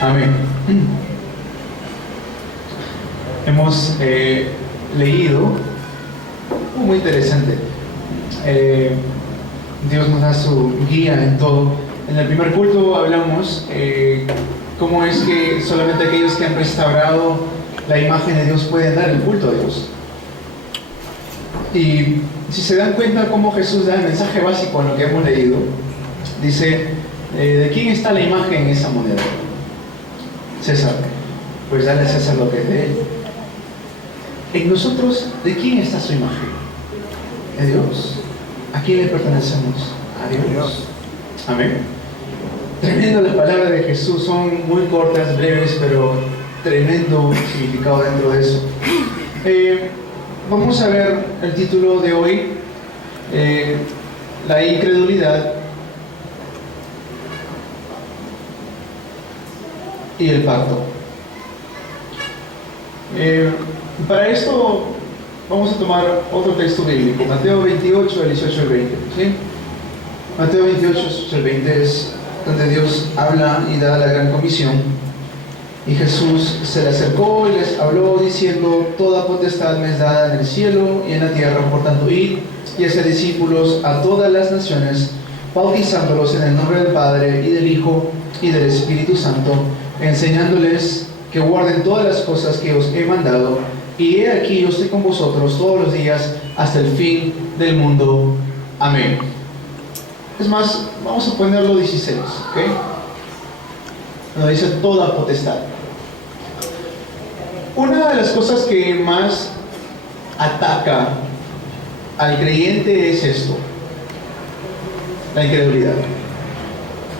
Amén. Hemos leído, muy interesante, Dios nos da su guía en todo. En el primer culto hablamos cómo es que solamente aquellos que han restaurado la imagen de Dios pueden dar el culto a Dios. Y si se dan cuenta cómo Jesús da el mensaje básico en lo que hemos leído, dice, ¿de quién está la imagen en esa moneda? César. Pues dale a César lo que es de él. En nosotros, ¿de quién está su imagen? De Dios. ¿A quién le pertenecemos? A Dios. Amén. Tremendo las palabras de Jesús, son muy cortas, breves, pero tremendo significado dentro de eso. Vamos a ver el título de hoy, la incredulidad y el pacto. Para esto vamos a tomar otro texto bíblico, Mateo 28, del 18 al 20. ¿Sí? Mateo 28, 18 al 20 es donde Dios habla y da la gran comisión. Y Jesús se le acercó y les habló diciendo: toda potestad me es dada en el cielo y en la tierra, por tanto id y haced discípulos a todas las naciones, bautizándolos en el nombre del Padre y del Hijo y del Espíritu Santo, enseñándoles que guarden todas las cosas que os he mandado, y he aquí yo estoy con vosotros todos los días hasta el fin del mundo. Amén. Es más, vamos a ponerlo 16, ¿ok? Nos dice toda potestad. Una de las cosas que más ataca al creyente es esto: la incredulidad.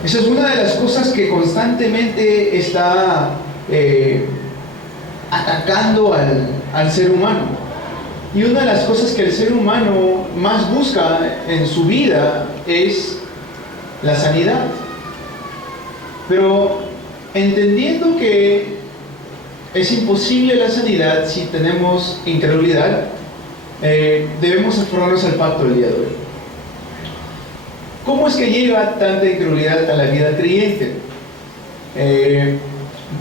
Esa es una de las cosas que constantemente está atacando al ser humano. Y una de las cosas que el ser humano más busca en su vida es la sanidad. Pero entendiendo que es imposible la sanidad si tenemos incredulidad, debemos aferrarnos al pacto el día de hoy. ¿Cómo es que llega tanta incredulidad a la vida del creyente?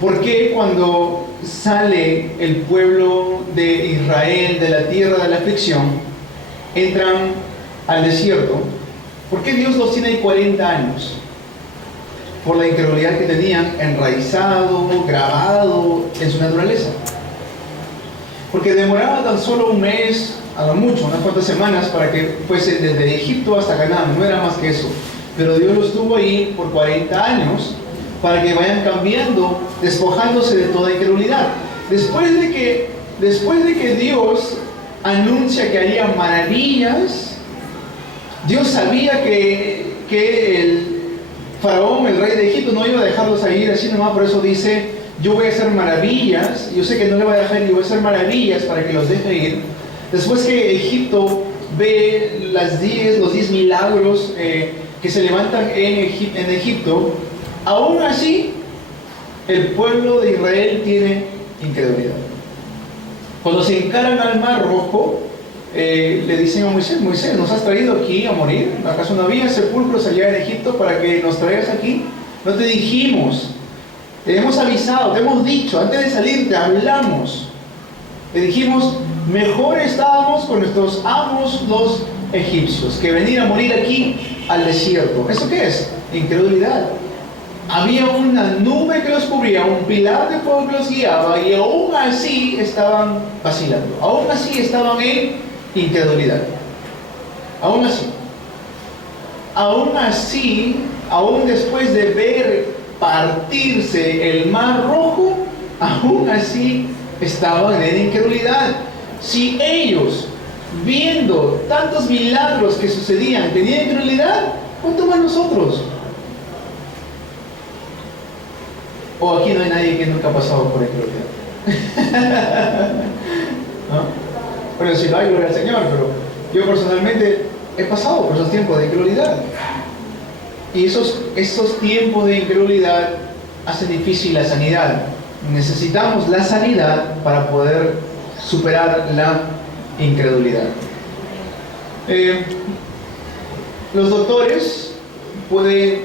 ¿Por qué cuando sale el pueblo de Israel de la tierra de la aflicción, entran al desierto? ¿Por qué Dios los tiene ahí 40 años? Por la incredulidad que tenían enraizado, grabado en su naturaleza. Porque demoraba tan solo un mes, a lo mucho, unas cuantas semanas, para que fuese desde Egipto hasta Canaán, no era más que eso. Pero Dios los tuvo ahí por 40 años para que vayan cambiando, despojándose de toda incredulidad. Después de que Dios anuncia que haría maravillas, Dios sabía que el Faraón, el rey de Egipto, no iba a dejarlos ir así nomás. Por eso dice: yo voy a hacer maravillas. Yo sé que no le va a dejar ir, yo voy a hacer maravillas para que los deje ir. Después que Egipto ve los 10 milagros que se levantan en Egipto, aún así el pueblo de Israel tiene incredulidad. Cuando se encaran al Mar Rojo, le dicen a Moisés: Moisés, ¿nos has traído aquí a morir? ¿Acaso no había sepulcros allá en Egipto para que nos traigas aquí? No te dijimos, te hemos avisado, te hemos dicho, antes de salir te hablamos. Te dijimos: mejor estábamos con nuestros amos los egipcios que venir a morir aquí al desierto. ¿Eso qué es? Incredulidad. Había una nube que los cubría, un pilar de fuego que los guiaba, y aún así estaban vacilando, aún así estaban en incredulidad. Aún así, aún después de ver partirse el Mar Rojo, aún así estaban en incredulidad. Si ellos, viendo tantos milagros que sucedían, tenían incredulidad, ¿cuánto más nosotros? ¿O aquí no hay nadie que nunca ha pasado por incredulidad? ¿No? Bueno, si lo hay, gloria al Señor, pero yo personalmente he pasado por esos tiempos de incredulidad. Y esos tiempos de incredulidad hacen difícil la sanidad. Necesitamos la sanidad para poder superar la incredulidad. Los doctores pueden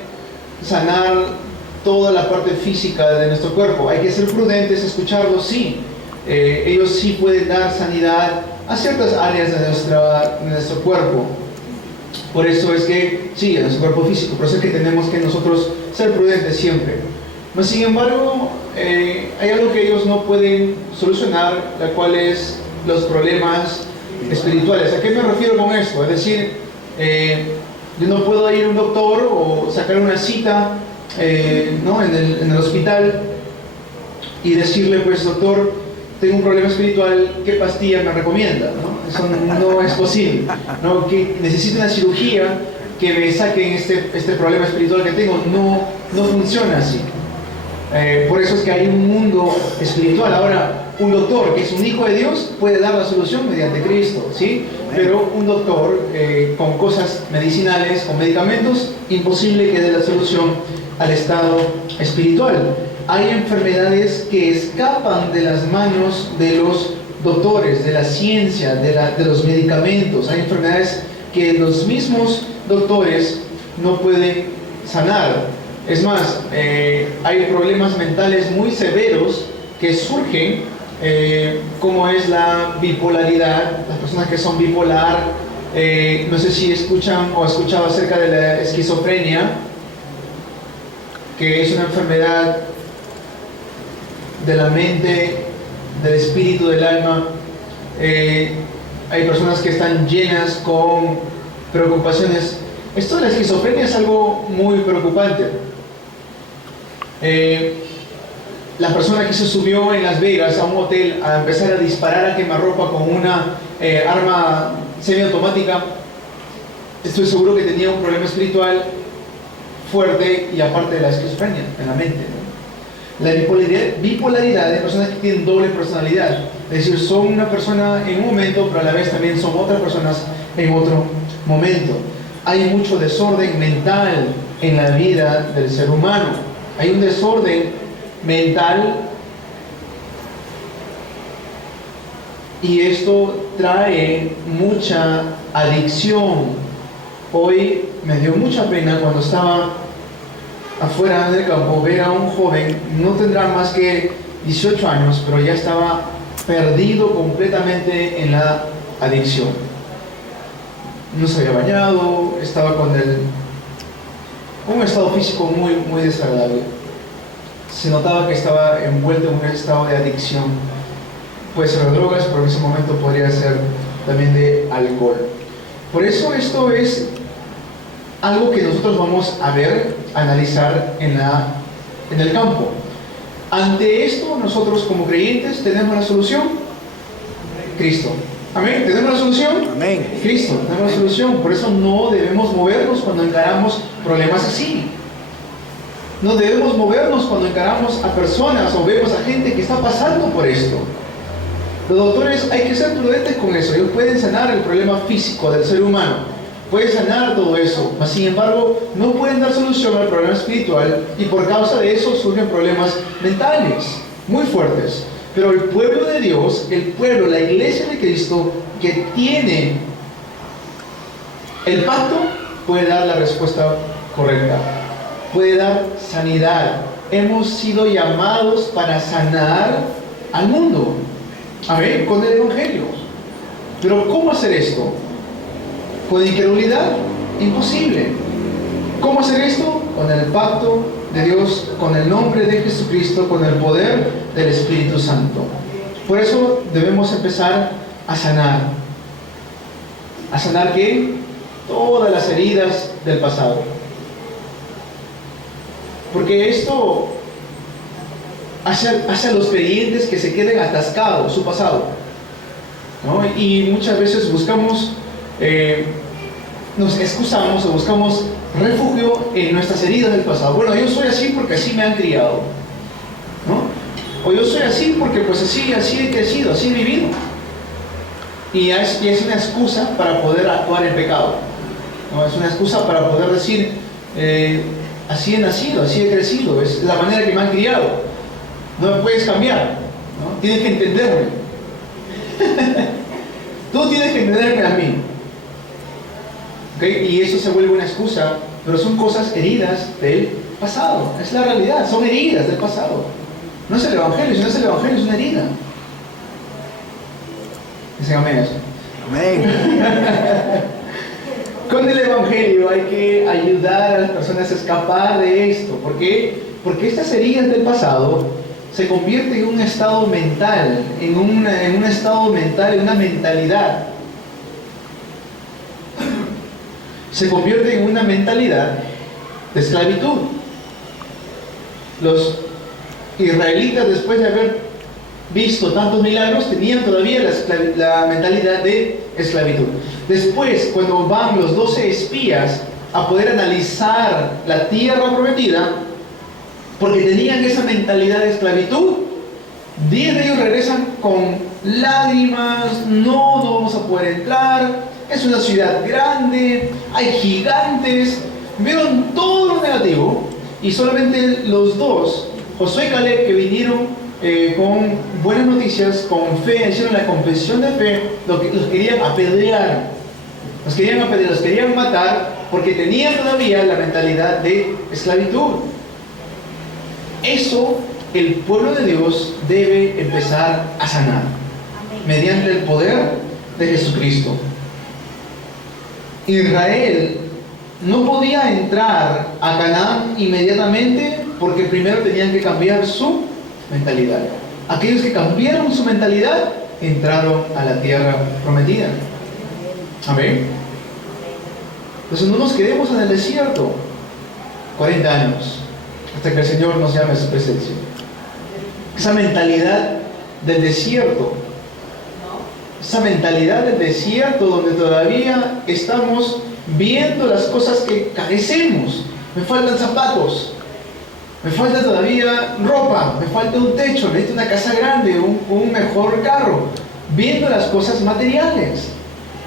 sanar toda la parte física de nuestro cuerpo. Hay que ser prudentes, escucharlos, sí. Ellos sí pueden dar sanidad a ciertas áreas de nuestro cuerpo. Por eso es que, sí, en nuestro cuerpo físico, por eso es que tenemos que nosotros ser prudentes siempre. Mas, sin embargo, hay algo que ellos no pueden solucionar, la cual es los problemas espirituales. ¿A qué me refiero con esto? Es decir, yo no puedo ir a un doctor o sacar una cita ¿no? en el hospital y decirle, pues, doctor, tengo un problema espiritual, ¿qué pastilla me recomienda? ¿No? Eso no es posible, ¿no? Que necesito una cirugía que me saquen este problema espiritual que tengo. No funciona así. Por eso es que hay un mundo espiritual. Ahora, un doctor que es un hijo de Dios puede dar la solución mediante Cristo, ¿sí? Pero un doctor con cosas medicinales, con medicamentos, imposible que dé la solución al estado espiritual. Hay enfermedades que escapan de las manos de los doctores, de la ciencia, de los medicamentos. Hay enfermedades que los mismos doctores no pueden sanar. Es más, hay problemas mentales muy severos que surgen, como es la bipolaridad. Las personas que son bipolar, no sé si escuchan o escuchado acerca de la esquizofrenia, que es una enfermedad de la mente, del espíritu, del alma. Hay personas que están llenas con preocupaciones. Esto de la esquizofrenia es algo muy preocupante. La persona que se subió en Las Vegas a un hotel a empezar a disparar a quemarropa con una arma semiautomática, estoy seguro que tenía un problema espiritual fuerte, y aparte de la esquizofrenia en la mente, ¿no? La bipolaridad de personas que tienen doble personalidad, es decir, son una persona en un momento, pero a la vez también son otras personas en otro momento. Hay mucho desorden mental en la vida del ser humano. Hay un desorden mental, y esto trae mucha adicción. Hoy me dio mucha pena cuando estaba afuera del campo ver a un joven, no tendrá más que 18 años, pero ya estaba perdido completamente en la adicción. No se había bañado, estaba con un estado físico muy desagradable. Se notaba que estaba envuelto en un estado de adicción. Puede ser de drogas, pero en ese momento podría ser también de alcohol. Por eso esto es algo que nosotros vamos a ver, analizar en el campo. Ante esto, nosotros como creyentes tenemos la solución: Cristo. Amén. ¿Tenemos la solución? Amén. Cristo, tenemos la solución. Por eso no debemos movernos cuando encaramos problemas así. No debemos movernos cuando encaramos a personas o vemos a gente que está pasando por esto. Los doctores, hay que ser prudentes con eso. Ellos pueden sanar el problema físico del ser humano, pueden sanar todo eso, mas sin embargo no pueden dar solución al problema espiritual, y por causa de eso surgen problemas mentales muy fuertes. Pero el pueblo de Dios, el pueblo, la iglesia de Cristo, que tiene el pacto, puede dar la respuesta correcta, puede dar sanidad. Hemos sido llamados para sanar al mundo, amén, con el Evangelio. Pero ¿cómo hacer esto? ¿Con incredulidad? Imposible. ¿Cómo hacer esto? Con el pacto de Dios, con el nombre de Jesucristo, con el poder del Espíritu Santo. Por eso debemos empezar a sanar. ¿A sanar qué? Todas las heridas del pasado. Porque esto hace a los creyentes que se queden atascados su pasado, ¿no? Y muchas veces buscamos, nos excusamos o buscamos refugio en nuestras heridas del pasado. Bueno, yo soy así porque así me han criado, ¿no? O yo soy así porque pues así he crecido, así he vivido. Y es una excusa para poder actuar en pecado, ¿no? Es una excusa para poder decir, así he nacido, así he crecido, es la manera que me han criado. No me puedes cambiar, ¿no? Tienes que entenderme. Tú tienes que entenderme a mí. ¿Okay? Y eso se vuelve una excusa pero son cosas heridas del pasado. Es la realidad, son heridas del pasado. No es el Evangelio, si no es el Evangelio, es una herida. Dicen amén eso. Amén. Con el Evangelio hay que ayudar a las personas a escapar de esto. ¿Por qué? Porque estas heridas del pasado se convierten en un estado mental, en un estado mental, en una mentalidad. Se convierte en una mentalidad de esclavitud. Los israelitas, después de haber visto tantos milagros, tenían todavía la mentalidad de esclavitud. Después, cuando van los 12 espías a poder analizar la tierra prometida, porque tenían esa mentalidad de esclavitud, 10 de ellos regresan con lágrimas: no vamos a poder entrar, es una ciudad grande, hay gigantes. Vieron todo lo negativo, y solamente los dos, Josué y Caleb, que vinieron con buenas noticias, con fe, hicieron la confesión de fe, los querían apedrear, los querían matar, porque tenían todavía la mentalidad de esclavitud. Eso el pueblo de Dios debe empezar a sanar, mediante el poder de Jesucristo. Israel no podía entrar a Canaán inmediatamente, porque primero tenían que cambiar su mentalidad. Aquellos que cambiaron su mentalidad entraron a la tierra prometida. Amén. Entonces no nos quedemos en el desierto 40 años hasta que el Señor nos llame a su presencia. Esa mentalidad del desierto, donde todavía estamos viendo las cosas que carecemos. Me faltan zapatos, me falta todavía ropa, me falta un techo, necesito una casa grande, un mejor carro, viendo las cosas materiales.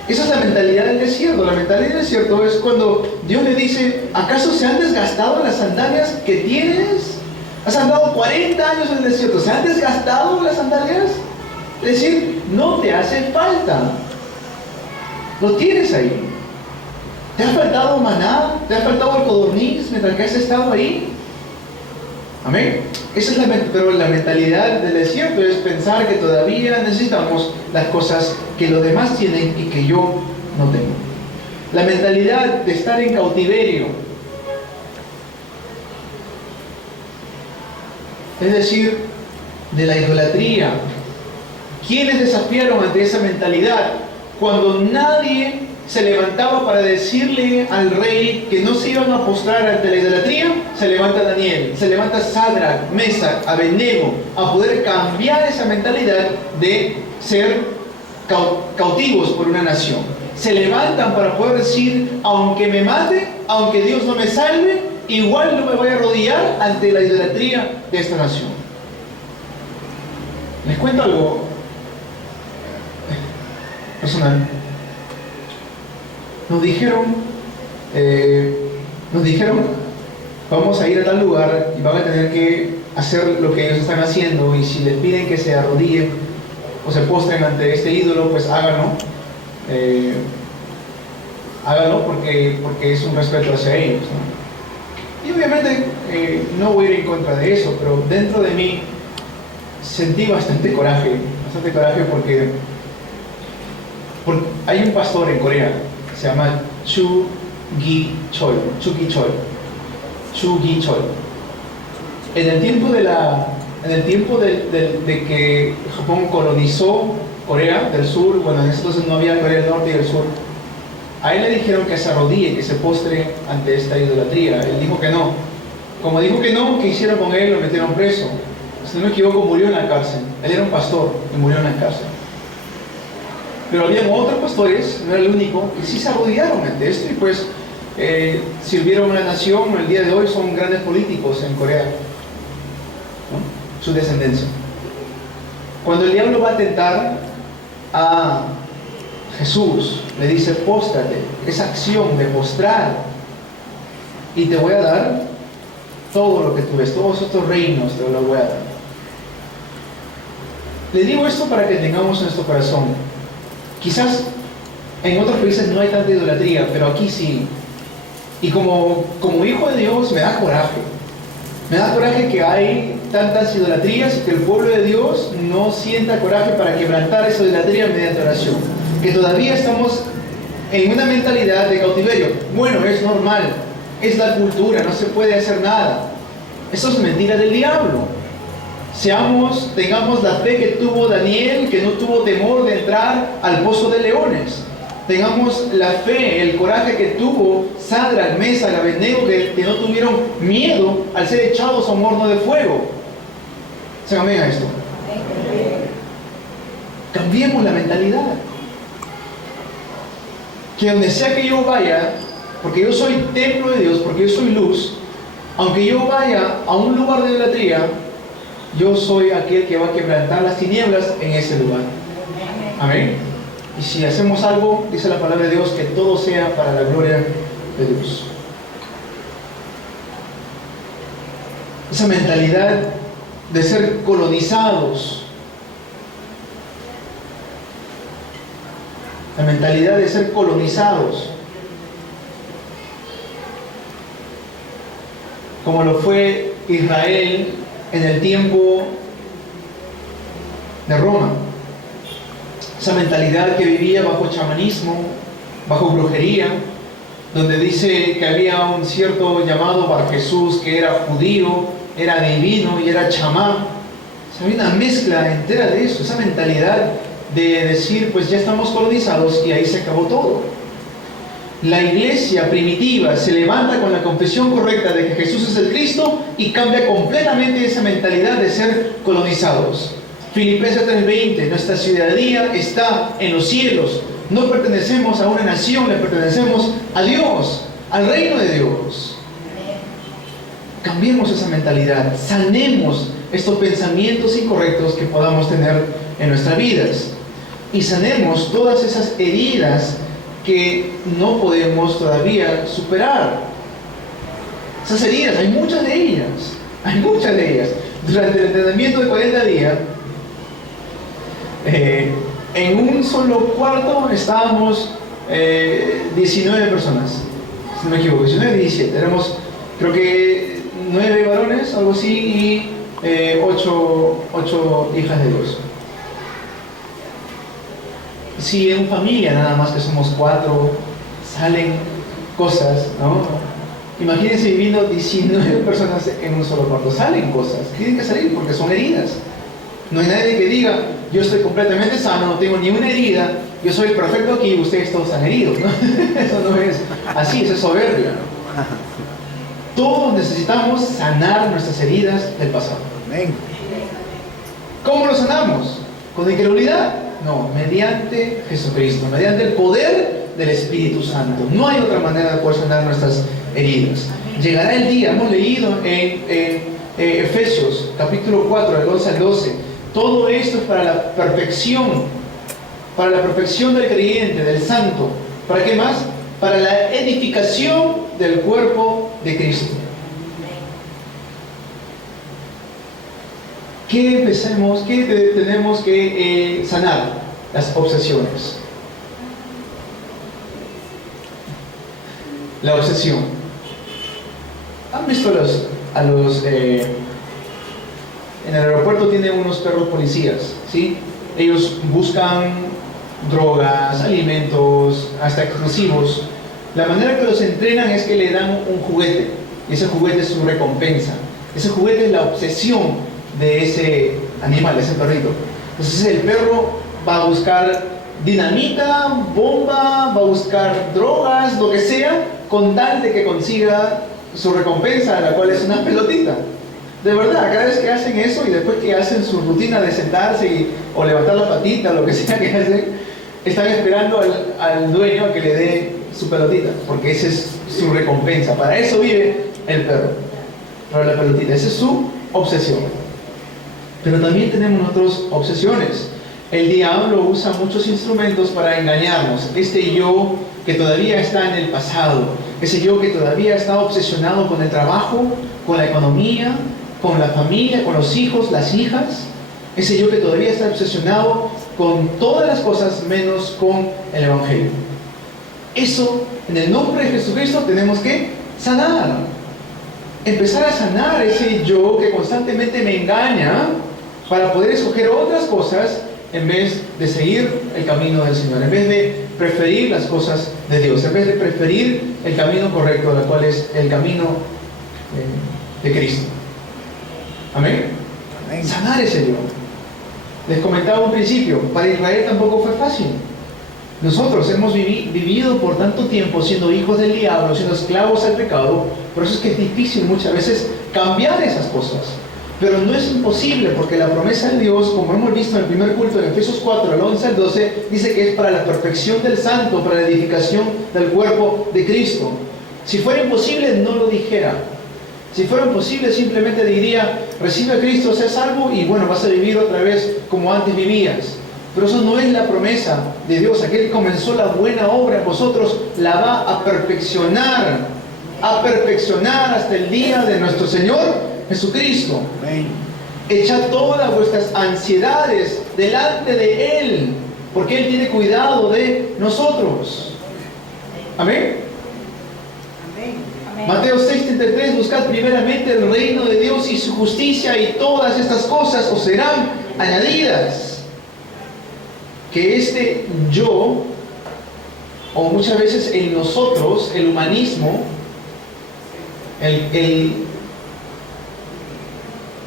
Esa es la mentalidad del desierto. La mentalidad del desierto es cuando Dios le dice: ¿acaso se han desgastado las sandalias que tienes? Has andado 40 años en el desierto, ¿se han desgastado las sandalias? Es decir, no te hace falta, lo tienes ahí. ¿Te ha faltado maná? ¿Te ha faltado el codorniz mientras que has estado ahí? Amén. Esa es pero la mentalidad del desierto es pensar que todavía necesitamos las cosas que los demás tienen y que yo no tengo. La mentalidad de estar en cautiverio, es decir, de la idolatría. ¿Quiénes desafiaron ante esa mentalidad? Cuando nadie se levantaba para decirle al rey que no se iban a postrar ante la idolatría, se levanta Daniel, se levanta Sadrach, Mesach, Abednego, a poder cambiar esa mentalidad de ser cautivos por una nación. Se levantan para poder decir: aunque me mate, aunque Dios no me salve, igual no me voy a arrodillar ante la idolatría de esta nación. Les cuento algo personal. Nos dijeron, vamos a ir a tal lugar y van a tener que hacer lo que ellos están haciendo, y si les piden que se arrodillen o se postren ante este ídolo, pues háganlo. Háganlo porque es un respeto hacia ellos, ¿no? Y obviamente no voy a ir en contra de eso, pero dentro de mí sentí bastante coraje porque hay un pastor en Corea, se llama Chu Gi-chol. En el tiempo de que Japón colonizó Corea del Sur, bueno, en ese entonces no había Corea del Norte y del Sur, a él le dijeron que se arrodille, que se postre ante esta idolatría. Él dijo que no. Como dijo que no, ¿qué hicieron con él? Lo metieron preso. Si no me equivoco, murió en la cárcel. Él era un pastor y murió en la cárcel. Pero había otros pastores, no era el único, que sí se arrodillaron ante esto y pues sirvieron a la nación. El día de hoy son grandes políticos en Corea, ¿no? Su descendencia. Cuando el diablo va a tentar a Jesús, le dice: póstrate, esa acción de postrar, y te voy a dar todo lo que tú ves, todos estos reinos te los voy a dar. Le digo esto para que tengamos en nuestro corazón. Quizás en otros países no hay tanta idolatría, pero aquí sí. Y como hijo de Dios me da coraje. Me da coraje que hay tantas idolatrías y que el pueblo de Dios no sienta coraje para quebrantar esa idolatría mediante oración. Que todavía estamos en una mentalidad de cautiverio. Bueno, es normal, es la cultura, no se puede hacer nada. Eso es mentira del diablo. Tengamos la fe que tuvo Daniel, que no tuvo temor de entrar al pozo de leones. Tengamos la fe, el coraje que tuvo Sadrach, Mesach, Abednego, que no tuvieron miedo al ser echados a un horno de fuego. ¿Se amén a esto? Cambiemos la mentalidad. Que donde sea que yo vaya, porque yo soy templo de Dios, porque yo soy luz, aunque yo vaya a un lugar de idolatría, yo soy aquel que va a quebrantar las tinieblas en ese lugar. Amén. Y si hacemos algo, dice la palabra de Dios, que todo sea para la gloria de Dios. Esa mentalidad de ser colonizados, la mentalidad de ser colonizados, como lo fue Israel en el tiempo de Roma. Esa mentalidad que vivía bajo chamanismo, bajo brujería, donde dice que había un cierto llamado Bar Jesús que era judío, era divino y era chamán. Había una mezcla entera de eso, esa mentalidad de decir, pues ya estamos colonizados y ahí se acabó todo. La iglesia primitiva se levanta con la confesión correcta de que Jesús es el Cristo y cambia completamente esa mentalidad de ser colonizados. Filipenses 3:20, nuestra ciudadanía está en los cielos. No pertenecemos a una nación, le pertenecemos a Dios, al reino de Dios. Cambiemos esa mentalidad, sanemos estos pensamientos incorrectos que podamos tener en nuestras vidas y sanemos todas esas heridas que no podemos todavía superar. Esas heridas, hay muchas de ellas. Durante el entrenamiento de 40 días, en un solo cuarto estábamos 19 personas, si no me equivoco, 19, 17. Éramos, creo que 9 varones, algo así, y 8 hijas de Dios. Si en familia nada más que somos 4, salen cosas, ¿no? Imagínense viviendo 19 personas en un solo cuarto, salen cosas, tienen que salir porque son heridas. No hay nadie que diga, yo estoy completamente sano, no tengo ni una herida, yo soy perfecto aquí y ustedes todos están heridos, ¿no? Eso no es así, eso es soberbia, ¿no? Todos necesitamos sanar nuestras heridas del pasado. ¿Cómo lo sanamos? ¿Con incredulidad? No, mediante Jesucristo, mediante el poder del Espíritu Santo. No hay otra manera de poder sanar nuestras heridas. Llegará el día, hemos leído en Efesios capítulo 4, del 11 al 12, todo esto es para la perfección del creyente, del santo. ¿Para qué más? Para la edificación del cuerpo de Cristo. ¿Qué tenemos que sanar? Las obsesiones. La obsesión. ¿Han visto en el aeropuerto tienen unos perros policías, ¿sí? Ellos buscan drogas, alimentos, hasta explosivos. La manera que los entrenan es que le dan un juguete. Y ese juguete es su recompensa. Ese juguete es la obsesión de ese animal, de ese perrito. Entonces el perro va a buscar dinamita, bomba, va a buscar drogas, lo que sea, con tal de que consiga su recompensa, la cual es una pelotita. De verdad, cada vez que hacen eso y después que hacen su rutina de sentarse o levantar la patita, lo que sea que hacen, están esperando al dueño a que le dé su pelotita, porque esa es su recompensa. Para eso vive el perro, para la pelotita. Esa es su obsesión. Pero también tenemos otras obsesiones. El diablo usa muchos instrumentos para engañarnos. Este yo que todavía está en el pasado, ese yo que todavía está obsesionado con el trabajo, con la economía, con la familia, con los hijos, las hijas, ese yo que todavía está obsesionado con todas las cosas menos con el Evangelio. Eso, en el nombre de Jesucristo, tenemos que sanar. Empezar a sanar ese yo que constantemente me engaña para poder escoger otras cosas en vez de seguir el camino del Señor, en vez de preferir las cosas de Dios, en vez de preferir el camino correcto, el cual es el camino de Cristo. Amén. Amén. Sanar ese yo. Les comentaba un principio, para Israel tampoco fue fácil. Nosotros hemos vivido por tanto tiempo siendo hijos del diablo, siendo esclavos al pecado. Por eso es que es difícil muchas veces cambiar esas cosas. Pero no es imposible, porque la promesa de Dios, como hemos visto en el primer culto, en Efesios 4, del 11 al 12, dice que es para la perfección del santo, para la edificación del cuerpo de Cristo. Si fuera imposible, no lo dijera. Si fuera imposible, simplemente diría, recibe a Cristo, sé salvo y bueno, vas a vivir otra vez como antes vivías. Pero eso no es la promesa de Dios. Aquel que comenzó la buena obra en vosotros la va a perfeccionar hasta el día de nuestro Señor Jesucristo. Amén. Echad todas vuestras ansiedades delante de Él, porque Él tiene cuidado de nosotros. Amén. Amén. Mateo 6:33, buscad primeramente el reino de Dios y su justicia, y todas estas cosas os serán añadidas. Que este yo, o muchas veces el nosotros, el humanismo, el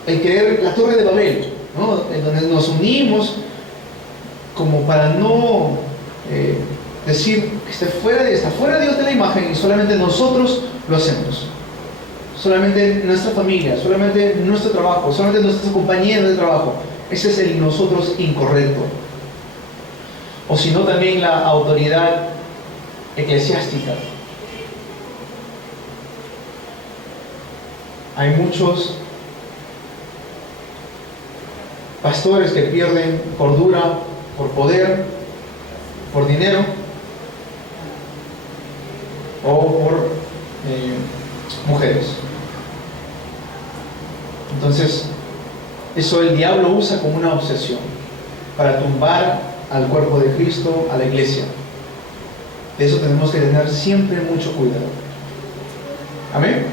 creer la torre de Babel, ¿no? En donde nos unimos como para no decir que está fuera Dios de la imagen y solamente nosotros lo hacemos. Solamente nuestra familia, solamente nuestro trabajo, solamente nuestros compañeros de trabajo. Ese es el nosotros incorrecto. O si no, también la autoridad eclesiástica. Hay muchos pastores que pierden cordura por poder, por dinero o por mujeres. Entonces, eso el diablo usa como una obsesión para tumbar al cuerpo de Cristo, a la iglesia. De eso tenemos que tener siempre mucho cuidado. Amén.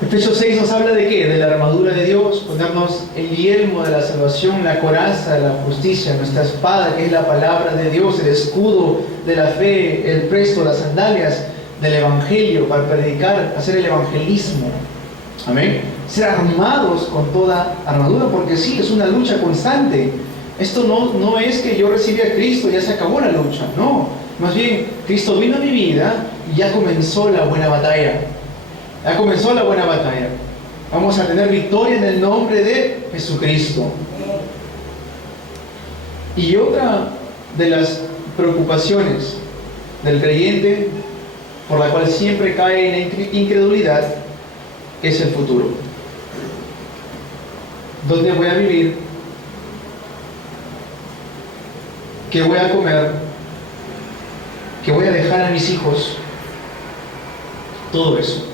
Efesios 6 nos habla de ¿qué? De la armadura de Dios, ponernos el yelmo de la salvación, la coraza de la justicia, nuestra espada, que es la palabra de Dios, el escudo de la fe, el presto, las sandalias del evangelio, para predicar, hacer el evangelismo. Amén. Ser armados con toda armadura, porque sí, es una lucha constante. Esto no es que yo recibí a Cristo y ya se acabó la lucha, no. Más bien, Cristo vino a mi vida y ya comenzó la buena batalla. Ya comenzó la buena batalla. Vamos a tener victoria en el nombre de Jesucristo. Y otra de las preocupaciones del creyente, por la cual siempre cae en la incredulidad, es el futuro. ¿Dónde voy a vivir? ¿Qué voy a comer? ¿Qué voy a dejar a mis hijos? Todo eso.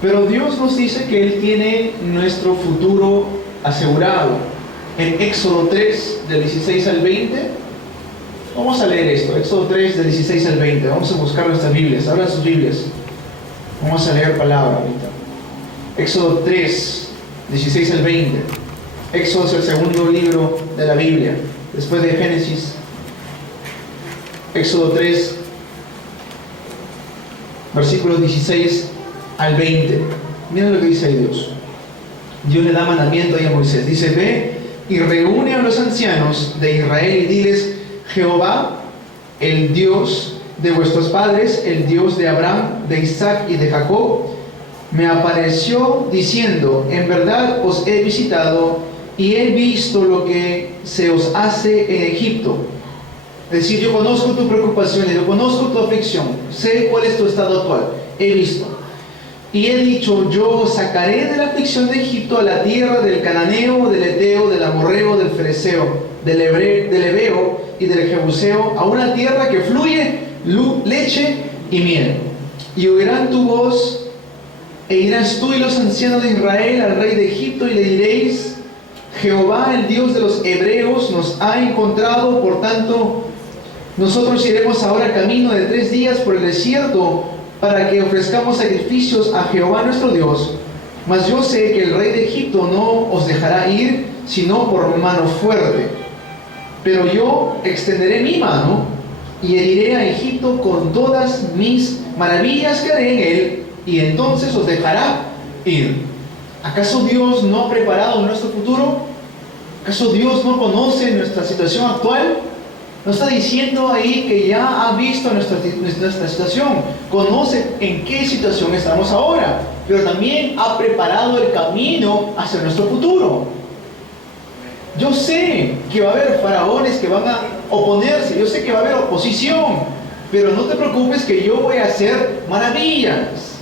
Pero Dios nos dice que Él tiene nuestro futuro asegurado. En Éxodo 3, del 16 al 20, vamos a leer esto. Éxodo 3, del 16 al 20. Vamos a buscar nuestras Biblias. Abran sus Biblias. Vamos a leer palabra ahorita. Éxodo 3, 16 al 20. Éxodo es el segundo libro de la Biblia, después de Génesis. Éxodo 3, versículos 16 al 20. Miren lo que dice ahí Dios. Dios le da mandamiento ahí a Moisés. Dice: ve y reúne a los ancianos de Israel y diles: Jehová, el Dios de vuestros padres, el Dios de Abraham, de Isaac y de Jacob, me apareció diciendo: en verdad os he visitado y he visto lo que se os hace en Egipto. Es decir, yo conozco tu preocupación, yo conozco tu aflicción, sé cuál es tu estado actual, he visto. Y he dicho: yo os sacaré de la aflicción de Egipto a la tierra del cananeo, del eteo, del amorreo, del fereceo, del heveo y del jebuseo, a una tierra que fluye leche y miel. Y oirán tu voz, e irás tú y los ancianos de Israel al rey de Egipto, y le diréis: Jehová, el Dios de los hebreos, nos ha encontrado, por tanto, Nosotros iremos ahora camino de 3 días por el desierto para que ofrezcamos sacrificios a Jehová nuestro Dios. Mas yo sé que el rey de Egipto no os dejará ir, sino por mano fuerte. Pero yo extenderé mi mano y heriré a Egipto con todas mis maravillas que haré en él, y entonces os dejará ir. ¿Acaso Dios no ha preparado nuestro futuro? ¿Acaso Dios no conoce nuestra situación actual? No está diciendo ahí que ya ha visto nuestra situación, conoce en qué situación estamos ahora, pero también ha preparado el camino hacia nuestro futuro. Yo sé que va a haber faraones que van a oponerse, yo sé que va a haber oposición, pero no te preocupes que yo voy a hacer maravillas.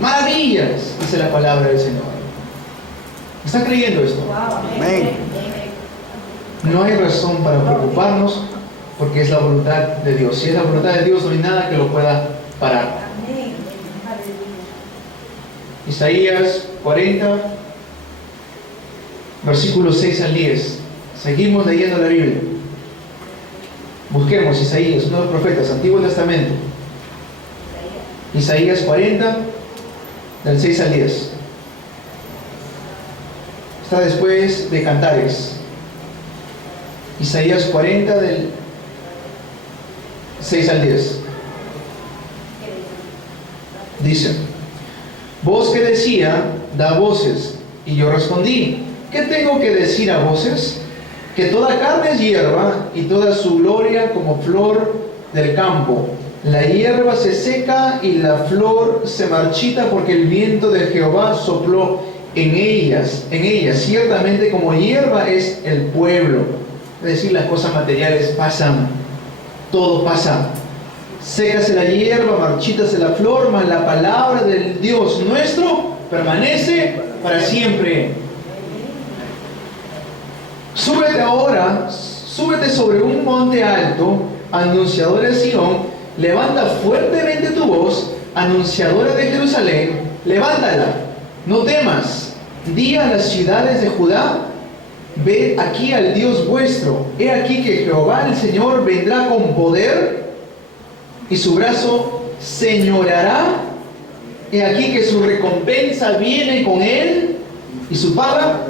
Maravillas, dice la palabra del Señor. ¿Están creyendo esto? Amén. No hay razón para preocuparnos porque es la voluntad de Dios. Si es la voluntad de Dios, no hay nada que lo pueda parar. Isaías 40, versículos 6 al 10. Seguimos leyendo la Biblia. Busquemos Isaías, uno de los profetas, Antiguo Testamento. Isaías 40, del 6 al 10. Está después de Cantares. Isaías 40, del 6 al 10. Dice: Voz que decía, da voces. Y yo respondí, ¿qué tengo que decir a voces? Que toda carne es hierba y toda su gloria como flor del campo. La hierba se seca y la flor se marchita porque el viento de Jehová sopló en ellas. Ciertamente como hierba es el pueblo. Es decir, las cosas materiales pasan, todo pasa. Sécase la hierba, marchítase la flor, mas la palabra del Dios nuestro permanece para siempre. Súbete ahora, súbete sobre un monte alto, anunciadora de Sión, levanta fuertemente tu voz, anunciadora de Jerusalén, levántala, no temas, di a las ciudades de Judá, ved aquí al Dios vuestro, he aquí que Jehová el Señor vendrá con poder, y su brazo señoreará, he aquí que su recompensa viene con él, y su paga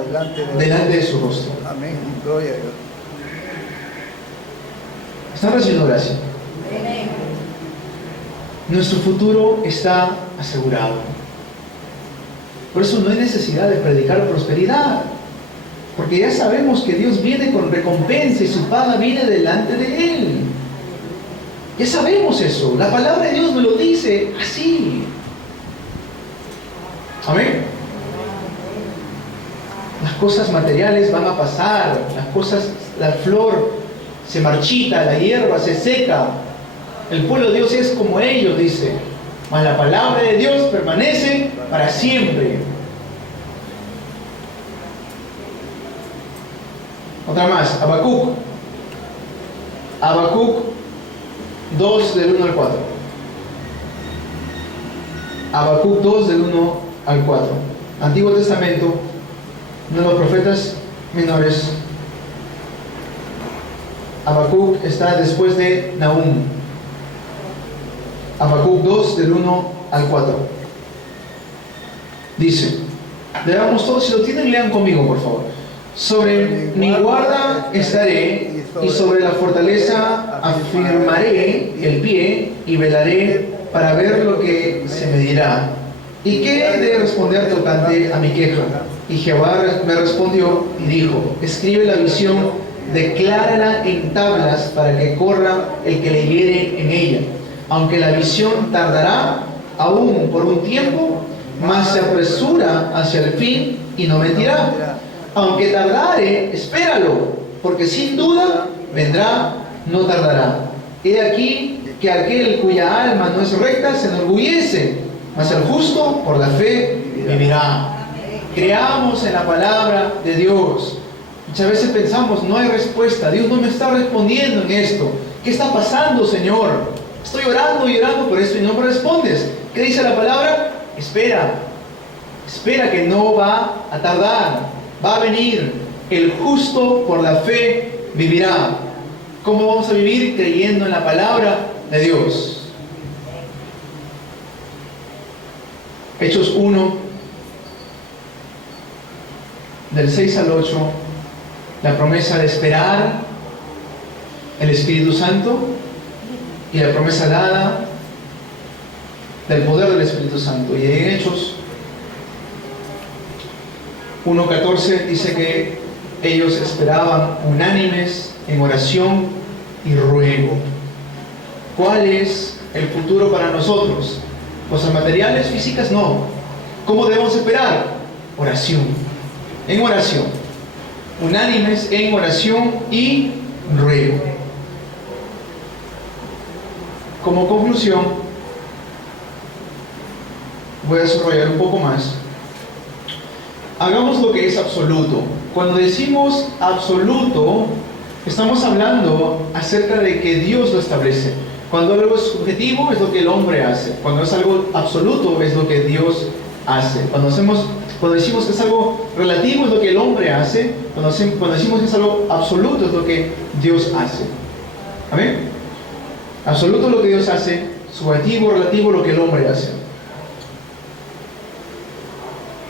delante de su rostro. Amén. Gloria a Dios. ¿Están recibiendo gracia? Nuestro futuro está asegurado. Por eso no hay necesidad de predicar prosperidad, porque ya sabemos que Dios viene con recompensa y su paga viene delante de Él. Ya sabemos eso. La palabra de Dios me lo dice así. Amén. Las cosas materiales van a pasar, la flor se marchita, la hierba se seca. El pueblo de Dios es como ellos, dice. Mas la palabra de Dios permanece para siempre. Otra más, Habacuc. Habacuc 2 del 1 al 4. Habacuc 2 del 1 al 4. Antiguo Testamento, uno de los profetas menores. Habacuc está después de Nahum. Habacuc 2 del 1 al 4. Dice, leamos todos, si lo tienen lean conmigo por favor. Sobre mi guarda estaré y sobre la fortaleza afirmaré el pie y velaré para ver lo que se me dirá. ¿Y qué he de responder tocante a mi queja? Y Jehová me respondió y dijo, escribe la visión, declárala en tablas para que corra el que leyere en ella. Aunque la visión tardará aún por un tiempo, mas se apresura hacia el fin y no mentirá. Aunque tardare, espéralo, porque sin duda vendrá, no tardará. He aquí que aquel cuya alma no es recta se enorgullece, mas el justo por la fe vivirá. Creamos en la palabra de Dios. Muchas veces pensamos, no hay respuesta, Dios no me está respondiendo en esto. ¿Qué está pasando, Señor? Estoy orando y orando por esto y no me respondes. ¿Qué dice la palabra? Espera, espera que no va a tardar, va a venir. El justo por la fe vivirá. ¿Cómo vamos a vivir? Creyendo en la palabra de Dios. Hechos 1, del 6 al 8, la promesa de esperar el Espíritu Santo y la promesa dada del poder del Espíritu Santo. Y en Hechos 1:14 dice que ellos esperaban unánimes en oración y ruego. ¿Cuál es el futuro para nosotros? Cosas materiales, físicas, no. ¿Cómo debemos esperar? Oración. En oración. Unánimes en oración y ruego. Como conclusión, voy a desarrollar un poco más. Hagamos lo que es absoluto. Cuando decimos absoluto, estamos hablando acerca de que Dios lo establece. Cuando algo es subjetivo, es lo que el hombre hace. Cuando es algo absoluto, es lo que Dios hace. Cuando decimos que es algo relativo, es lo que el hombre hace. Cuando decimos que es algo absoluto, es lo que Dios hace. ¿Amén? Absoluto lo que Dios hace, subjetivo, relativo lo que el hombre hace.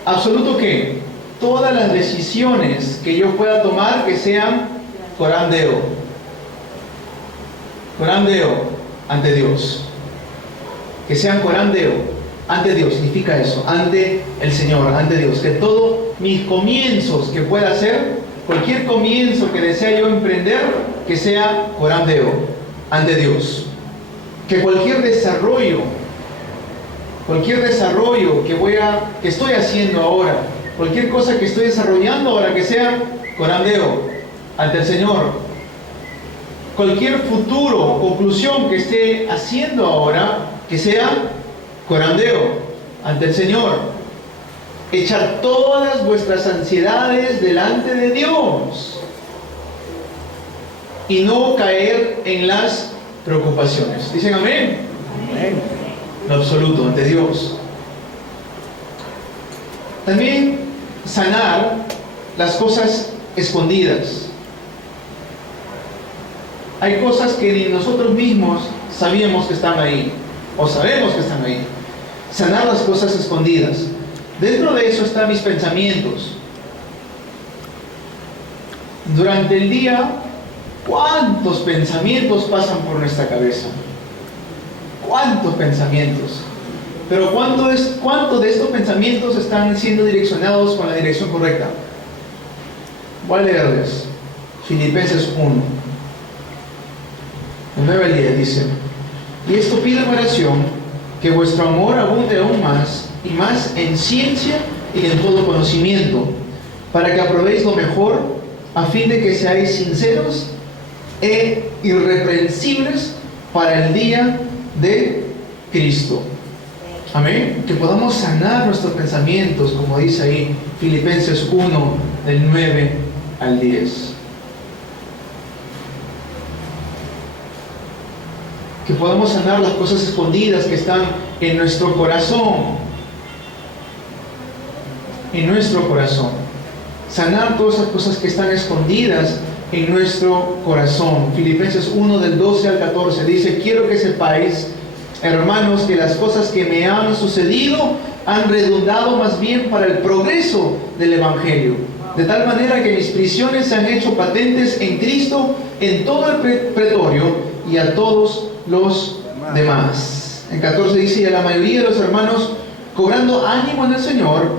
Absoluto ¿qué? Todas las decisiones que yo pueda tomar que sean Corán Deo. Corán Deo ante Dios. Que sean Corán Deo ante Dios, significa eso, ante el Señor, ante Dios. Que todos mis comienzos que pueda hacer, cualquier comienzo que desea yo emprender, que sea Corán Deo ante Dios. Que cualquier desarrollo que estoy haciendo ahora, cualquier cosa que estoy desarrollando ahora, que sea Corán Deo ante el Señor. Cualquier futuro, conclusión que esté haciendo ahora, que sea Corán Deo ante el Señor. Echar todas vuestras ansiedades delante de Dios y no caer en las preocupaciones. ¿Dicen amén? Amén. Lo absoluto ante Dios. También sanar las cosas escondidas. Hay cosas que ni nosotros mismos sabíamos que están ahí, o sabemos que están ahí. Sanar las cosas escondidas. Dentro de eso están mis pensamientos. Durante el día, ¿cuántos pensamientos pasan por nuestra cabeza? ¿Cuántos pensamientos? Pero ¿cuántos de estos pensamientos están siendo direccionados con la dirección correcta? Voy a leerles. Filipenses 1. El 9 al 10 dice: y esto pido en oración, que vuestro amor abunde aún más, y más en ciencia y en todo conocimiento, para que aprobéis lo mejor, a fin de que seáis sinceros e irreprensibles para el día de Cristo. Amén. Que podamos sanar nuestros pensamientos, como dice ahí Filipenses 1, del 9 al 10. Que podamos sanar las cosas escondidas que están en nuestro corazón. En nuestro corazón. Sanar todas esas cosas que están escondidas en nuestro corazón. Filipenses 1 del 12 al 14 dice: quiero que sepáis, hermanos, que las cosas que me han sucedido han redundado más bien para el progreso del Evangelio, de tal manera que mis prisiones se han hecho patentes en Cristo en todo el pretorio y a todos los demás. En 14 dice: y a la mayoría de los hermanos, cobrando ánimo en el Señor,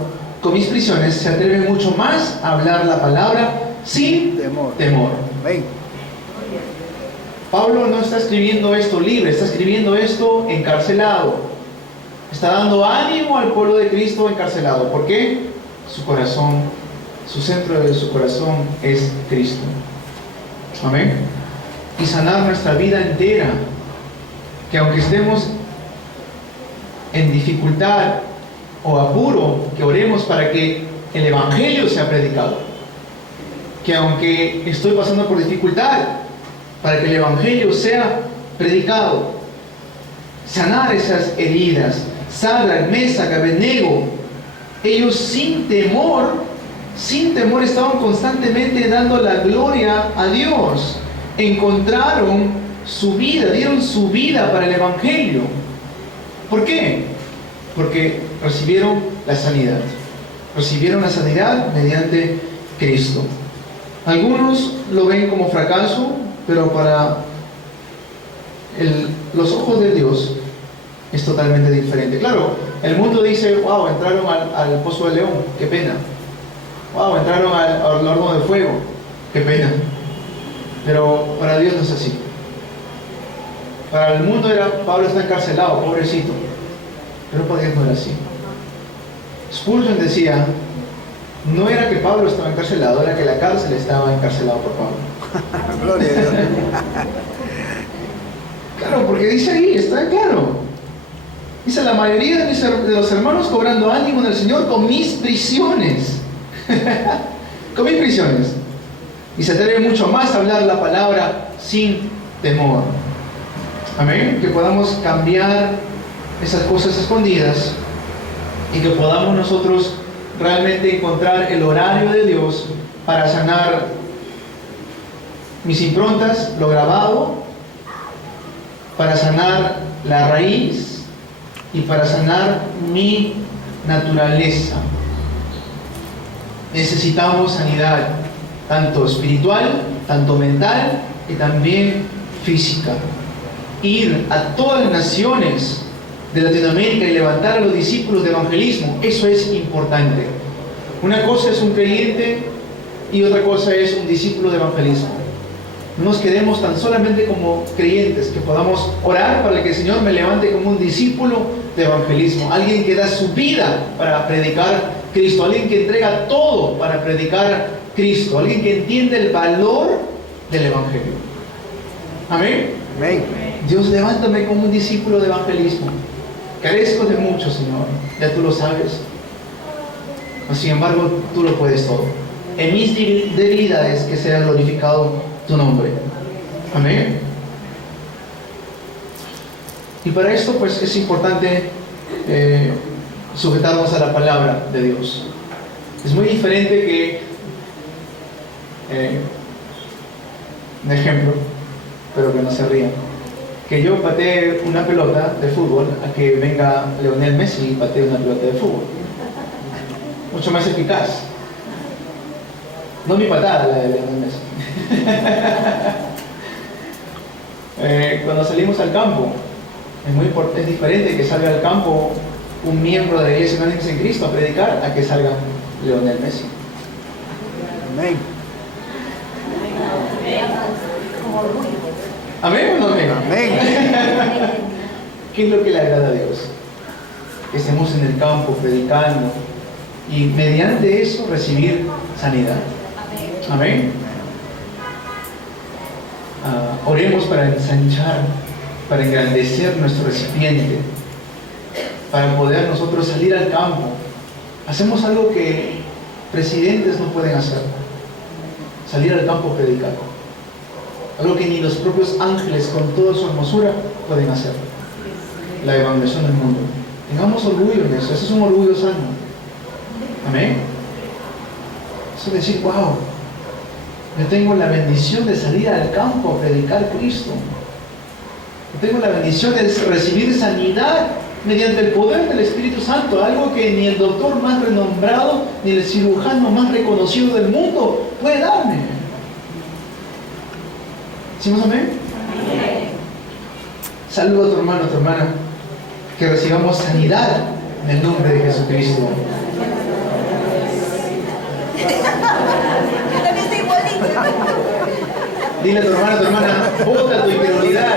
con mis prisiones se atreven mucho más a hablar la palabra sin temor. Amén. Pablo no está escribiendo esto libre, está escribiendo esto encarcelado. Está dando ánimo al pueblo de Cristo encarcelado. ¿Por qué? Su corazón, su centro de su corazón es Cristo. Amén. Y sanar nuestra vida entera. Que aunque estemos en dificultad o apuro, que oremos para que el Evangelio sea predicado. Que aunque estoy pasando por dificultad, para que el Evangelio sea predicado. Sanar esas heridas. Sadrac, Mesac, Abednego, ellos sin temor estaban constantemente dando la gloria a Dios. encontraron su vida, dieron su vida para el Evangelio. ¿Por qué? Porque recibieron la sanidad. Recibieron la sanidad mediante Cristo. Algunos lo ven como fracaso, pero para los ojos de Dios es totalmente diferente. Claro, el mundo dice, wow, entraron al pozo del león, qué pena. Wow, entraron al horno de fuego, qué pena. Pero para Dios no es así. Para el mundo era, Pablo está encarcelado, pobrecito. Pero para Dios no era así. Spurgeon decía, no era que Pablo estaba encarcelado, era que la cárcel estaba encarcelada por Pablo. Gloria a Dios. Claro, porque dice ahí, está claro. Dice, la mayoría de los hermanos cobrando ánimo en el Señor con mis prisiones. Con mis prisiones. Y se atreve mucho más a hablar la palabra sin temor. Amén. Que podamos cambiar esas cosas escondidas y que podamos nosotros realmente encontrar el horario de Dios para sanar mis improntas, lo grabado, para sanar la raíz y para sanar mi naturaleza. Necesitamos sanidad, tanto espiritual, tanto mental y también física. Ir a todas las naciones de Latinoamérica y levantar a los discípulos de evangelismo, eso es importante. Una cosa es un creyente y otra cosa es un discípulo de evangelismo. No nos quedemos tan solamente como creyentes, que podamos orar para que el Señor me levante como un discípulo de evangelismo, alguien que da su vida para predicar Cristo, alguien que entrega todo para predicar Cristo, alguien que entiende el valor del evangelio. Amén. Amén. Dios, levántame como un discípulo de evangelismo. Carezco de mucho, Señor, ya tú lo sabes. Sin embargo, tú lo puedes todo. En mis debilidades que sea glorificado tu nombre. Amén. Y para esto pues es importante sujetarnos a la palabra de Dios. Es muy diferente que un ejemplo, pero que no se rían, que yo patee una pelota de fútbol a que venga Lionel Messi y patee una pelota de fútbol. Mucho más eficaz. No mi patada, la de Lionel Messi. Cuando salimos al campo, es diferente que salga al campo un miembro de la Iglesia Unánime en Cristo a predicar a que salga Lionel Messi. Amén. ¿Amén o no amén? Amén. ¿Qué es lo que le agrada a Dios? Que estemos en el campo predicando y mediante eso recibir sanidad. Amén. Oremos para ensanchar, para engrandecer nuestro recipiente, para poder nosotros salir al campo. Hacemos algo que presidentes no pueden hacer: salir al campo a predicar. Algo que ni los propios ángeles con toda su hermosura pueden hacer: la evangelización del mundo. Tengamos orgullo en eso. Eso es un orgullo sano. Amén. Eso es decir, wow, yo tengo la bendición de salir al campo a predicar Cristo. Yo tengo la bendición de recibir sanidad mediante el poder del Espíritu Santo, algo que ni el doctor más renombrado ni el cirujano más reconocido del mundo puede darme. ¿Decimos amén? Amén. Saluda a tu hermano, a tu hermana, que recibamos sanidad en el nombre de Jesucristo. Dile a tu hermano, a tu hermana, bota tu incredulidad.